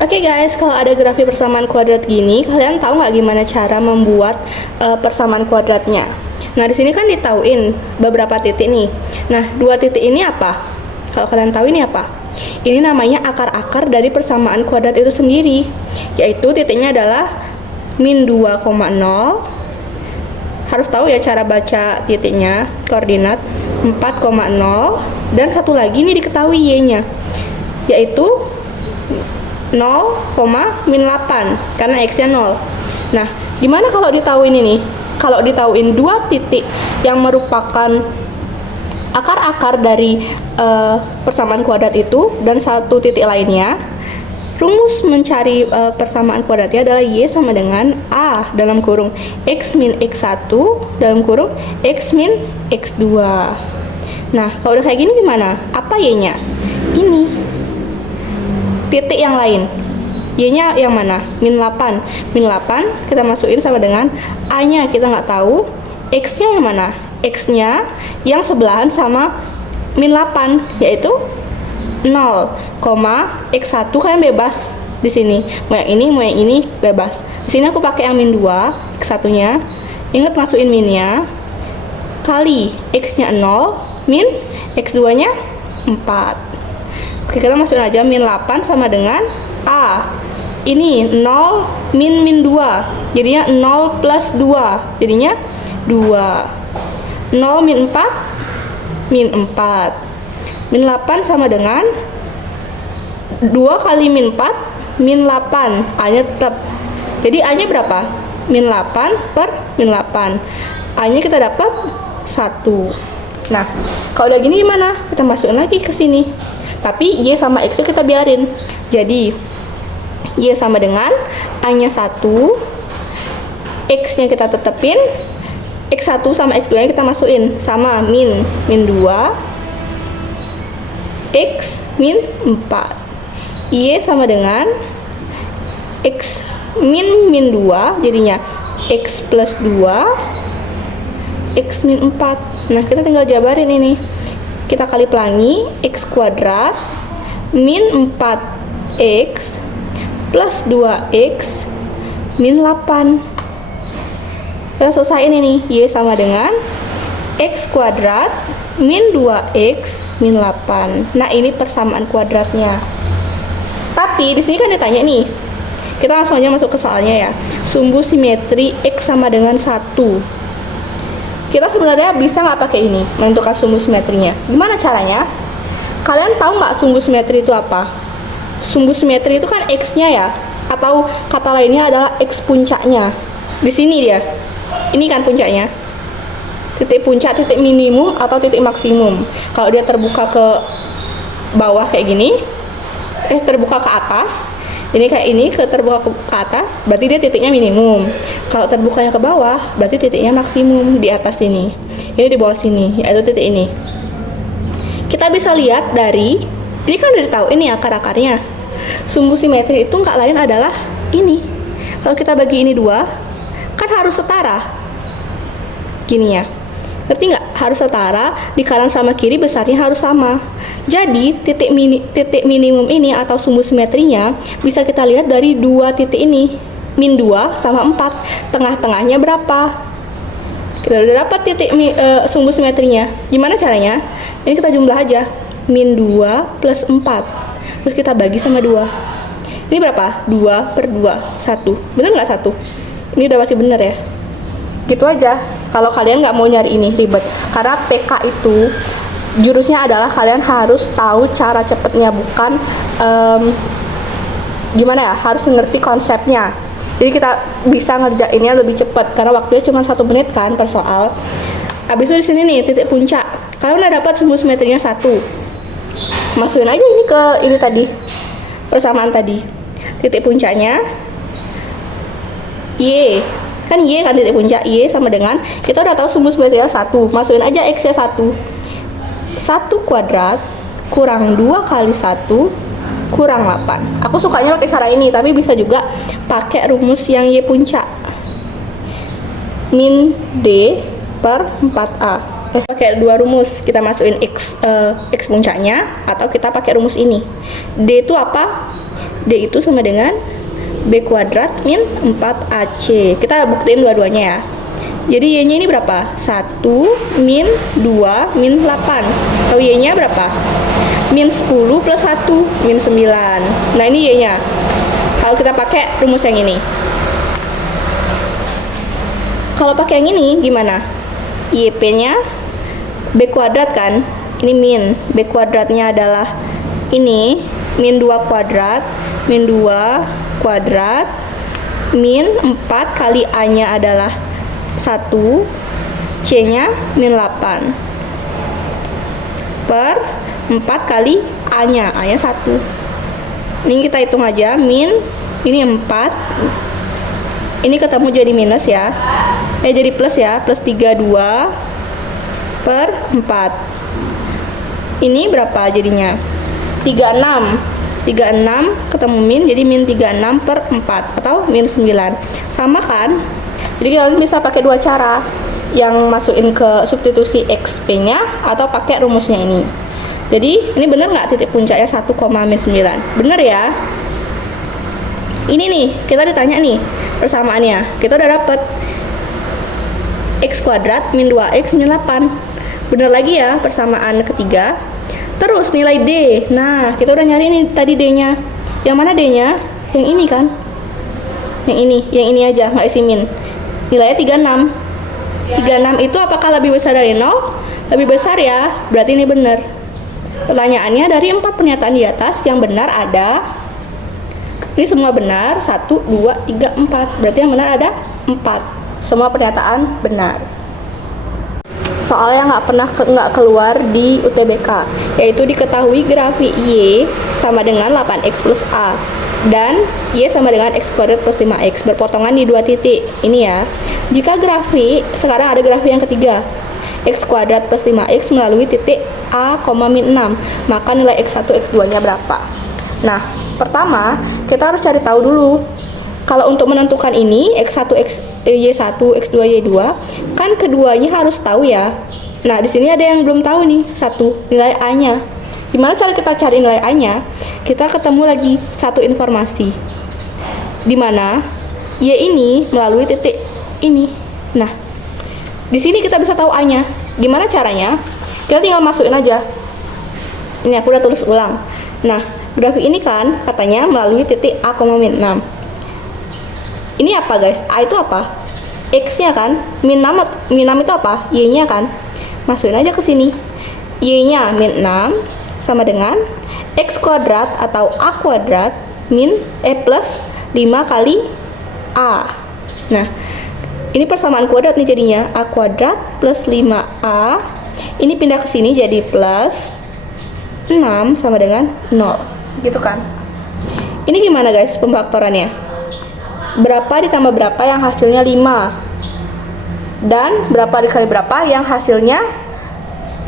Oke guys, kalau ada grafik persamaan kuadrat gini, kalian tahu nggak gimana cara membuat persamaan kuadratnya? Nah, di sini kan ditauin beberapa titik nih. Nah, dua titik ini apa? Kalau kalian tahu ini apa? Ini namanya akar-akar dari persamaan kuadrat itu sendiri, yaitu titiknya adalah min 2,0. Harus tahu ya cara baca titiknya, koordinat 4,0, dan satu lagi nih diketahui y-nya, yaitu 0, min 8 karena x-nya 0. Nah, gimana kalau ditauin ini? Kalau ditauin dua titik yang merupakan akar-akar dari persamaan kuadrat itu dan satu titik lainnya, rumus mencari persamaan kuadratnya adalah y sama dengan a dalam kurung x min x1 dalam kurung x min x2. Nah, kalau udah kayak gini gimana? Apa y-nya? Ini titik yang lain. Y-nya yang mana? Min 8. Min 8 kita masukin sama dengan A-nya kita nggak tahu. X-nya yang mana? X-nya yang sebelahan sama min 8, yaitu 0, x1 kan bebas di sini. Mau yang ini bebas. Di sini aku pakai yang min 2, x1-nya. Ingat masukin minnya. Kali x-nya 0, min x2-nya 4. Oke, kita masukin aja min 8 sama dengan A. Ini 0 min 2. Jadinya 0 plus 2. Jadinya 2. 0 min 4 min 4. Min 8 sama dengan 2 kali min 4 min 8. A-nya tetap. Jadi A-nya berapa? Min 8 per min 8. A-nya kita dapat 1. Nah, kalau udah gini gimana? Kita masukin lagi ke sini. Tapi y sama x kita biarin. Jadi y sama dengan A-nya 1, x-nya kita tetepin, x1 sama x2-nya kita masukin sama min 2, x min 4. Y sama dengan x min 2, jadinya x plus 2, x min 4. Nah, kita tinggal jabarin ini. Kita kali pelangi x kuadrat min 4x plus 2x min 8. Kita selesaiin ini. Y sama dengan x kuadrat min 2x min 8. Nah, ini persamaan kuadratnya. Tapi di sini kan ditanya nih. Kita langsung aja masuk ke soalnya ya. Sumbu simetri x sama dengan 1. Kita sebenarnya bisa nggak pakai ini menentukan sumbu simetrinya? Gimana caranya? Kalian tahu nggak sumbu simetri itu apa? Sumbu simetri itu kan x-nya ya, atau kata lainnya adalah x puncaknya. Di sini dia. Ini kan puncaknya. Titik puncak, titik minimum atau titik maksimum. Kalau dia terbuka ke bawah kayak gini, terbuka ke atas. Ini kayak ini, terbuka ke atas, berarti dia titiknya minimum. Kalau terbukanya ke bawah, berarti titiknya maksimum di atas sini. Ini di bawah sini, yaitu titik ini. Kita bisa lihat dari, ini kan udah tahu ini akar-akarnya. Sumbu simetri itu nggak lain adalah ini. Kalau kita bagi ini dua, kan harus setara. Gini ya. Ngerti nggak? Harus setara, di kanan sama kiri besarnya harus sama. Jadi titik minimum ini atau sumbu simetrinya bisa kita lihat dari dua titik ini, min 2 sama 4. Tengah-tengahnya berapa? Kita udah dapat titik sumbu simetrinya. Gimana caranya? Ini kita jumlah aja, min 2 plus 4. Terus kita bagi sama 2. Ini berapa? 2 per 2, 1. Bener nggak 1? Ini udah pasti bener ya. Gitu aja. Kalau kalian nggak mau nyari ini ribet, karena PK itu jurusnya adalah kalian harus tahu cara cepetnya, bukan gimana ya, harus ngerti konsepnya. Jadi kita bisa ngerjainnya lebih cepat karena waktunya cuma 1 menit kan per soal. Habis itu di sini nih titik puncak. Kalian udah dapat sumbu simetrinya 1. Masukin aja ini ke ini tadi, persamaan tadi. Titik puncaknya y. Kan y kan titik puncak, y sama dengan, kita udah tahu sumbu simetrinya 1. Masukin aja x-nya 1. 1 kuadrat kurang 2 kali 1 kurang 8. Aku sukanya pakai cara ini, tapi bisa juga pakai rumus yang y puncak. Min d per 4a. Pakai dua rumus, kita masukin x puncaknya, atau kita pakai rumus ini. D itu apa? D itu sama dengan B kuadrat min 4AC. Kita buktiin dua-duanya ya. Jadi Y-nya ini berapa? 1 min 2 min 8. Atau Y-nya berapa? Min 10 plus 1 min 9. Nah ini Y-nya. Kalau kita pakai rumus yang ini. Kalau pakai yang ini gimana? YP-nya B kuadrat kan? Ini min. B kuadratnya adalah ini. Min 2 kuadrat. Min 2 kuadrat. Min 4 kali A-nya adalah 1. C-nya min 8. Per 4 kali A-nya. A-nya 1. Ini kita hitung aja. Min. Ini 4. Ini ketemu jadi minus ya. Jadi plus ya. Plus 32 per 4. Ini berapa jadinya? 36. 36 ketemu min, jadi min 36 per 4 atau min 9. Sama kan? Jadi kalian bisa pakai dua cara. Yang masukin ke substitusi XP-nya atau pakai rumusnya ini. Jadi ini benar nggak titik puncaknya 1, min 9? Bener ya? Ini nih, kita ditanya nih persamaannya. Kita udah dapet X kuadrat min 2X min 8. Bener lagi ya persamaan ketiga. Terus nilai D. Nah, kita udah nyari nih tadi D-nya. Yang mana D-nya? Yang ini kan? Yang ini aja, nggak isi min. Nilainya 36. 36 itu apakah lebih besar dari 0? Lebih besar ya, berarti ini benar. Pertanyaannya dari 4 pernyataan di atas yang benar ada. Ini semua benar, 1, 2, 3, 4. Berarti yang benar ada 4. Semua pernyataan benar. Soal yang nggak keluar di UTBK, yaitu diketahui grafi Y sama dengan 8X plus A dan Y sama dengan X kuadrat plus 5X berpotongan di dua titik. Ini ya. Jika grafi, sekarang ada grafi yang ketiga, X kuadrat plus 5X melalui titik A, min 6, maka nilai X1, X2 nya berapa? Nah, pertama kita harus cari tahu dulu. Kalau untuk menentukan ini X1, Y1, X2, Y2, kan keduanya harus tahu ya. Nah, di sini ada yang belum tahu nih, 1, nilai A-nya. Gimana cara kita cari nilai A-nya? Kita ketemu lagi satu informasi. Di mana Y ini melalui titik ini. Nah, di sini kita bisa tahu A-nya. Gimana caranya? Kita tinggal masukin aja. Ini aku udah tulis ulang. Nah, grafik ini kan katanya melalui titik A, min 6. Ini apa guys? A itu apa? X-nya kan? Min 6 itu apa? Y-nya kan? Masukin aja ke sini. Y-nya min 6 sama dengan X kuadrat atau A kuadrat plus 5 kali A. Nah, ini persamaan kuadrat nih jadinya. A kuadrat plus 5A. Ini pindah ke sini jadi plus 6 sama dengan 0. Gitu kan? Ini gimana guys pemfaktorannya? Berapa ditambah berapa yang hasilnya 5 dan berapa dikali berapa yang hasilnya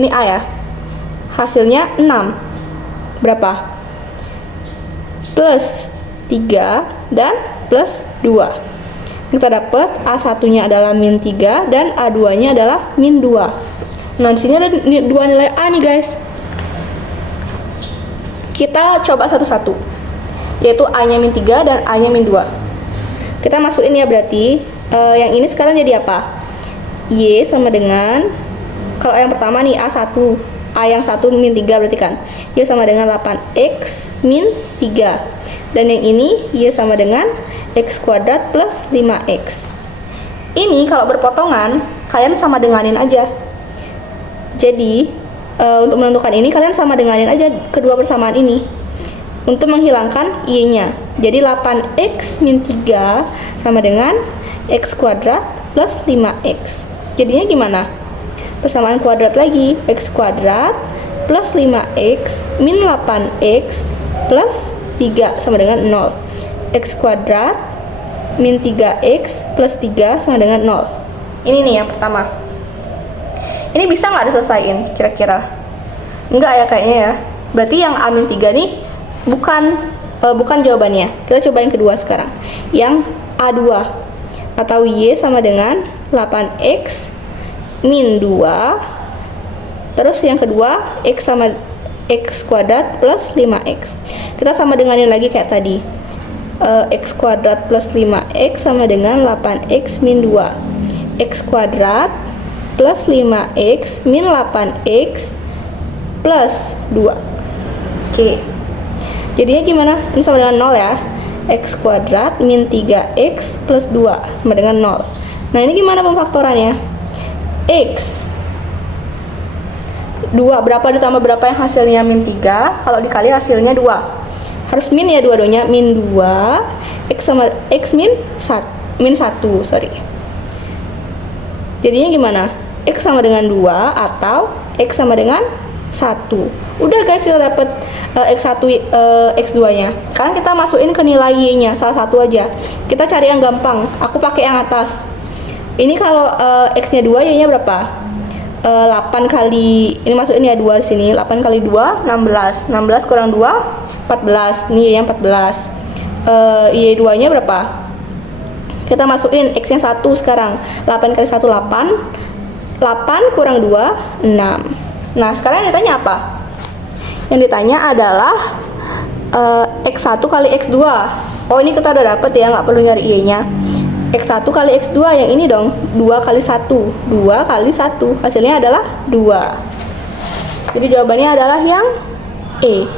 ini A ya, hasilnya 6 berapa? Plus 3 dan plus 2. Kita dapat A1 nya adalah min 3 dan A2 nya adalah min 2. Nah di sini ada dua nilai A nih guys. Kita coba satu-satu, yaitu A nya min 3 dan A nya min 2. Kita masukin ya berarti yang ini sekarang jadi apa? Y sama dengan, kalau yang pertama nih A1, A yang 1 min 3 berarti kan Y sama dengan 8X min 3. Dan yang ini Y sama dengan X kuadrat plus 5X. Ini kalau berpotongan kalian sama denganin aja. Jadi untuk menentukan ini kalian sama denganin aja kedua persamaan ini untuk menghilangkan Y-nya. Jadi 8X min 3 sama dengan X kuadrat plus 5X. Jadinya gimana? Persamaan kuadrat lagi. X kuadrat plus 5X min 8X plus 3 sama dengan 0. X kuadrat min 3X plus 3 sama dengan 0. Ini nih yang pertama. Ini bisa nggak diselesaikan kira-kira? Enggak ya kayaknya ya. Berarti yang A min 3 nih bukan jawabannya. Kita coba yang kedua sekarang. Yang A2 atau Y sama dengan 8X min 2. Terus yang kedua X kuadrat plus 5X. Kita sama denganin lagi kayak tadi. X kuadrat plus 5X sama dengan 8X min 2. X kuadrat plus 5X min 8X plus 2. Oke. Jadinya gimana? Ini sama dengan 0 ya. X kuadrat min 3X plus 2 sama dengan 0. Nah, ini gimana pemfaktorannya? X 2, berapa ditambah berapa yang hasilnya min 3, kalau dikali hasilnya 2. Harus min ya dua-duanya, min 2, X sama X min 1, sorry. Jadinya gimana? X sama dengan 2 atau X sama dengan 1. Udah guys, kita dapet X1, X2 nya. Sekarang kita masukin ke nilai Y nya, salah satu aja. Kita cari yang gampang, aku pakai yang atas. Ini kalau X nya 2, Y nya berapa? 8 kali, ini masukin ya 2 di sini. 8 kali 2 16. 16 kurang 2 14. Ini yang 14. Y2 nya berapa? Kita masukin X nya 1 sekarang. 8 kali 1 8. 8 kurang 2 6. Nah, sekarang yang ditanya apa? Yang ditanya adalah X1 kali X2. Oh, ini kita udah dapet ya, nggak perlu nyari Y nya. X1 kali X2 yang ini dong, 2 kali 1. 2 kali 1, hasilnya adalah 2. Jadi jawabannya adalah yang E.